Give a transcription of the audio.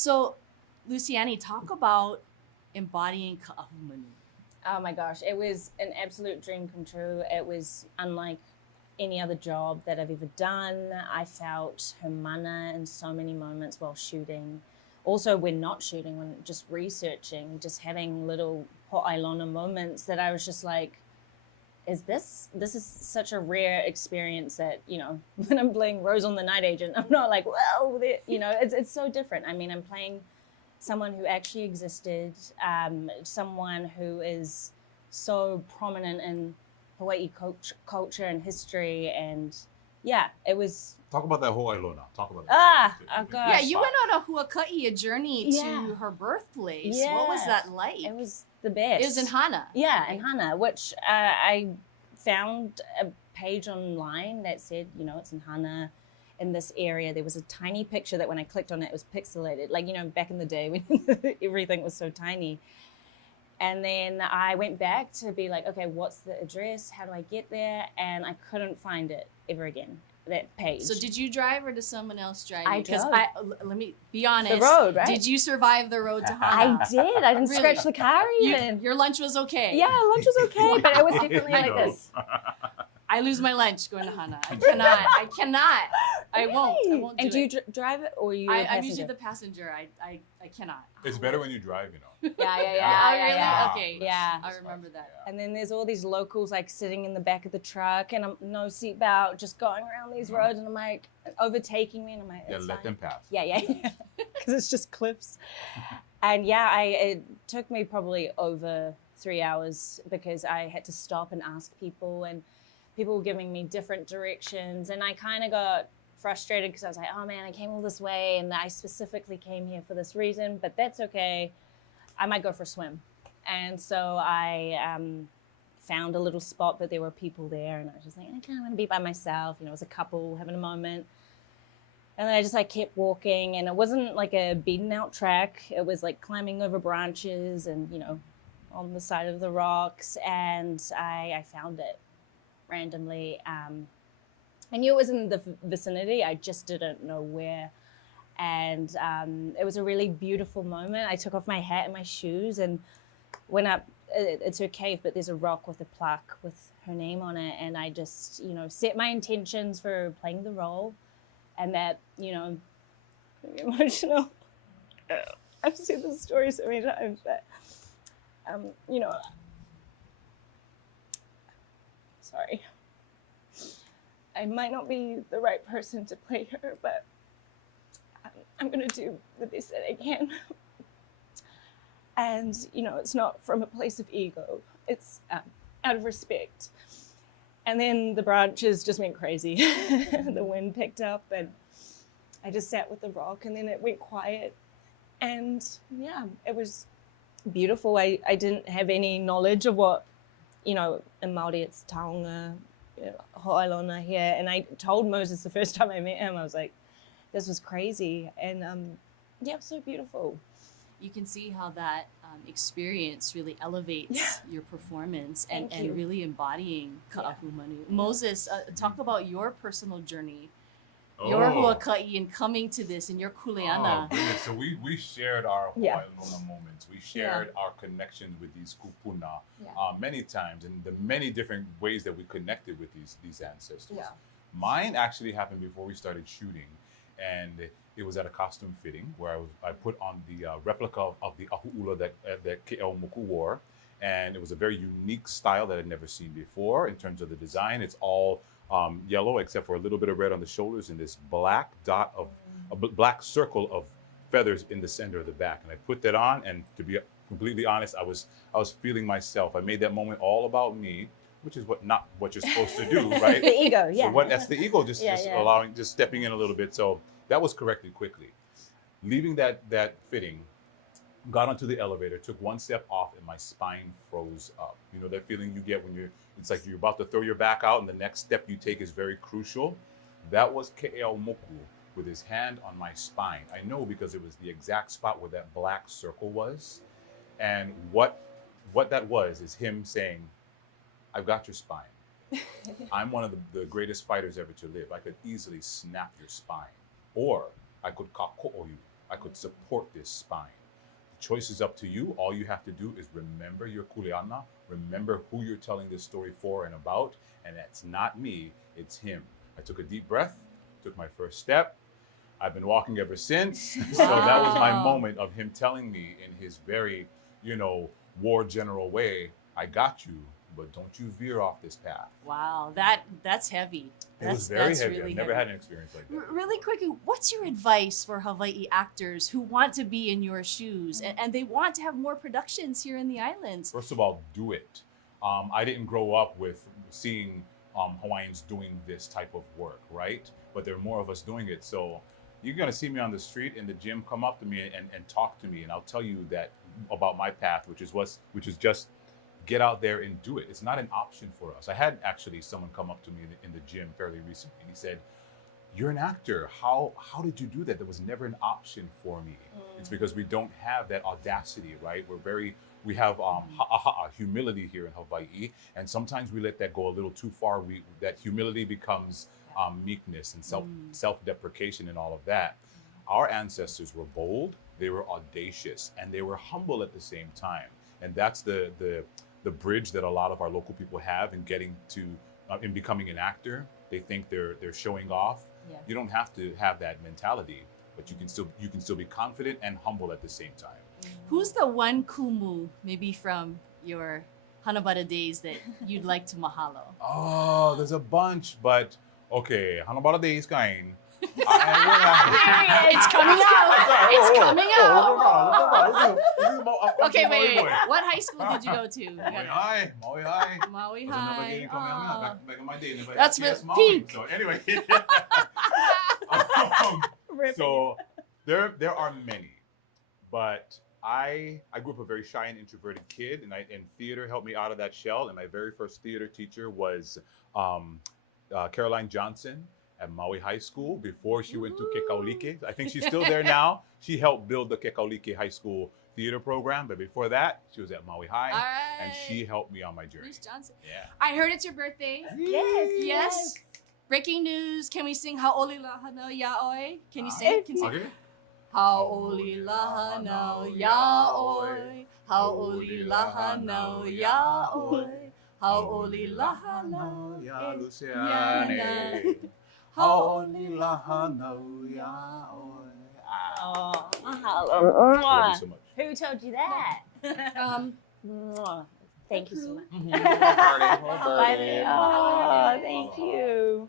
So, Luciane, talk about embodying Kaʻahumanu. Oh my gosh, it was an absolute dream come true. It was unlike any other job that I've ever done. I felt her mana in so many moments while shooting. Also, when not shooting, when just researching, just having little po'ailona moments that I was just like, this is such a rare experience that, you know, when I'm playing Rose on the Night Agent, I'm not like, well, you know, it's so different. I mean, I'm playing someone who actually existed, someone who is so prominent in Hawaii culture and history, and yeah, it was. Talk about that whole Ailona. Talk about that. Oh gosh. Yeah, you went on a huaka'i, a journey to her birthplace. Yeah. What was that like? It was the best. It was in Hana. Yeah, in Hana, which I found a page online that said, you know, it's in Hana. In this area, there was a tiny picture that when I clicked on it, it was pixelated. Like, you know, back in the day when everything was so tiny. And then I went back to be like, okay, what's the address? How do I get there? And I couldn't find it ever again, that page. So did you drive or did someone else drive you? I Because drove. let me be honest. The road, right? Did you survive the road to Hana? I did. I didn't Really? scratch the car even. Your lunch was okay. Yeah, lunch was okay, but it was definitely like this. I lose my lunch going to Hana. I cannot. I won't do And do you it. drive it or you? I'm usually the passenger. I cannot. It's better when you drive, you know. Yeah. Oh, really? Yeah. Okay. Yeah. I remember that. And then there's all these locals like sitting in the back of the truck, and I'm no seatbelt, just going around these roads, and I'm like overtaking me, and I'm like, Yeah, it's let fine. them pass. Yeah, because it's just cliffs. And yeah, it took me probably over 3 hours because I had to stop and ask people, and people were giving me different directions, and I kind of got frustrated because I was like, oh man, I came all this way, and I specifically came here for this reason, but that's okay. I might go for a swim. And so I found a little spot, but there were people there, and I was just like, I kind of want to be by myself. You know, it was a couple having a moment. And then I just like kept walking, and it wasn't like a beaten out track. It was like climbing over branches and, you know, on the side of the rocks. And I found it randomly. I knew it was in the vicinity. I just didn't know where. And it was a really beautiful moment. I took off my hat and my shoes and went up. It's her cave, but there's a rock with a plaque with her name on it. And I just, you know, set my intentions for playing the role. And that, you know, emotional. I've seen this story so many times, but, you know, sorry. I might not be the right person to play her, but I'm going to do the best that I can. And, you know, it's not from a place of ego. It's out of respect. And then the branches just went crazy. The wind picked up, and I just sat with the rock, and then it went quiet. And, yeah, it was beautiful. I didn't have any knowledge of what, you know, in Māori it's taonga, ho'ailona here. And I told Moses the first time I met him, I was like, this was crazy. And yeah, it was so beautiful. You can see how that experience really elevates your performance and really embodying Kaʻahumanu. Yeah. Moses, talk about your personal journey, your huaka'i and coming to this and your kuleana. Oh, goodness. So we shared our Yeah. Hawaii moments. We shared our connections with these kupuna Yeah. many times, and the many different ways that we connected with these ancestors. Yeah. Mine actually happened before we started shooting, and it was at a costume fitting where I put on the replica of the ahu'ula that Ke'aumuku wore, and it was a very unique style that I'd never seen before in terms of the design. It's all yellow except for a little bit of red on the shoulders and this black dot of a black circle of feathers in the center of the back. And I put that on, and to be completely honest, I was feeling myself. I made that moment all about me, which is not what you're supposed to do, right? The ego, yeah. So that's the ego, just Yeah. allowing, just stepping in a little bit. So that was corrected quickly. Leaving that fitting, got onto the elevator, took one step off, and my spine froze up. You know that feeling you get when it's like you're about to throw your back out, and the next step you take is very crucial. That was Ke'aumuku with his hand on my spine. I know because it was the exact spot where that black circle was. And what that was is him saying, I've got your spine. I'm one of the greatest fighters ever to live. I could easily snap your spine, or I could kako'o you. I could support this spine. The choice is up to you. All you have to do is remember your kuleana, remember who you're telling this story for and about, and that's not me, it's him. I took a deep breath, took my first step. I've been walking ever since. So that was my moment of him telling me in his very, war general way, I got you, but don't you veer off this path. Wow, that's heavy. It was very heavy. I've never had an experience like that. Really quickly, what's your advice for Hawaii actors who want to be in your shoes and they want to have more productions here in the islands? First of all, do it. I didn't grow up with seeing Hawaiians doing this type of work, right? But there are more of us doing it. So you're going to see me on the street, in the gym, come up to me and talk to me, and I'll tell you that about my path, which is just get out there and do it. It's not an option for us. I had actually someone come up to me in the gym fairly recently, and he said, "You're an actor. How did you do that? That was never an option for me." It's because we don't have that audacity, right? We have humility here in Hawaii, and sometimes we let that go a little too far. That humility becomes meekness and self-deprecation and all of that. Our ancestors were bold, they were audacious, and they were humble at the same time. And that's the bridge that a lot of our local people have in getting to in becoming an actor. They think they're showing off. Yeah. You don't have to have that mentality, but you can still be confident and humble at the same time. Who's the one kumu, maybe from your hanabata days, that you'd like to mahalo? Oh, there's a bunch, but okay, hanabata days kind. It's coming out. It's coming out. Okay, wait. What high school did you go to? Maui High. Maui Was another High. King Kamehameha back in my day. That's yes, peak. So anyway, so there are many, but I grew up a very shy and introverted kid, and theater helped me out of that shell. And my very first theater teacher was Caroline Johnson at Maui High School before she went to Kekaulike. I think she's still there now. She helped build the Kekaulike High School theater program, but before that, she was at Maui High, and she helped me on my journey. Miss Johnson. Yeah. I heard it's your birthday. Yes. Breaking news. Can we sing Ha'olila Hana Ya'oi? Can you sing? Okay. Ha'olila Hana Ya'oi. Ha'olila Hana Ya'oi. Ha'olila Hana Ya Luciane. Ha'olila Hana Ya'oi. Love you so much. Who told you that? Thank you so much. Birthday. Oh, thank you.